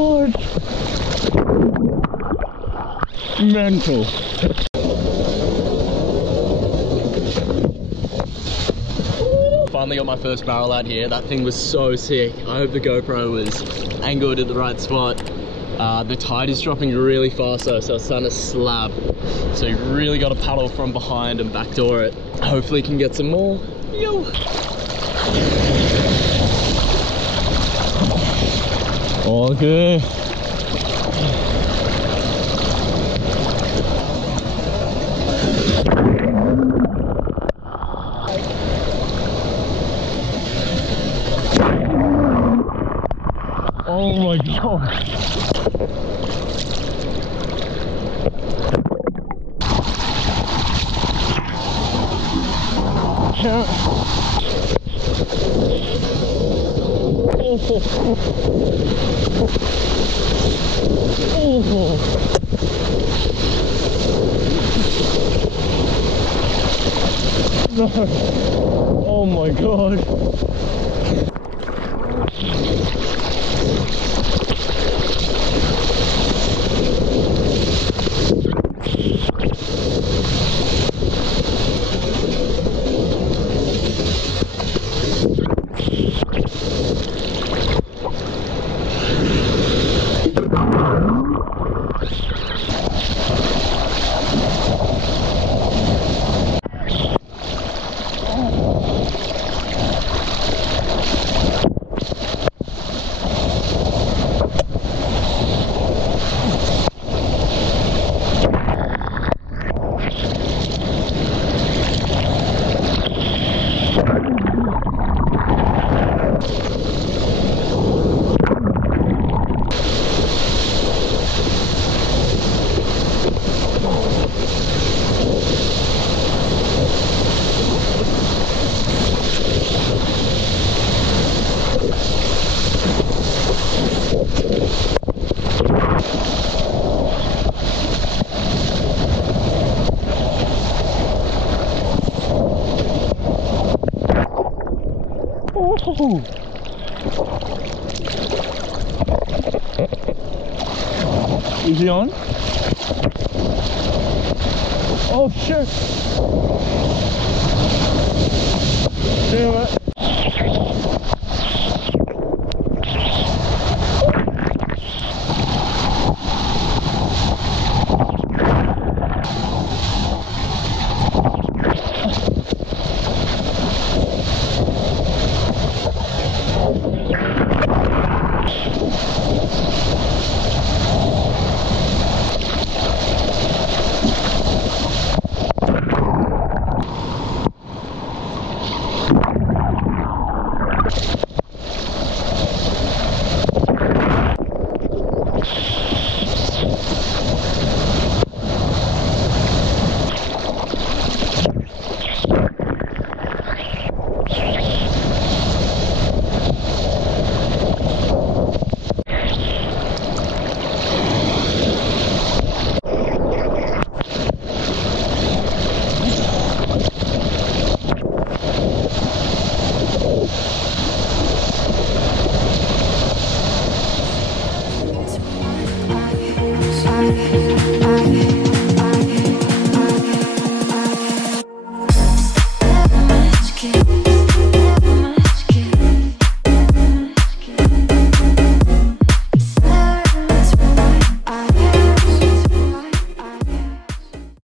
god! Mental. Finally got my first barrel out here. That thing was so sick. I hope the GoPro was angled at the right spot. The tide is dropping really fast though, so it's starting to slab. So you really got to paddle from behind and backdoor it. Hopefully you can get some more. Yo! All good. Oh my god. No. Oh my god. Ooh. Is he on? Oh shit! Damn it! I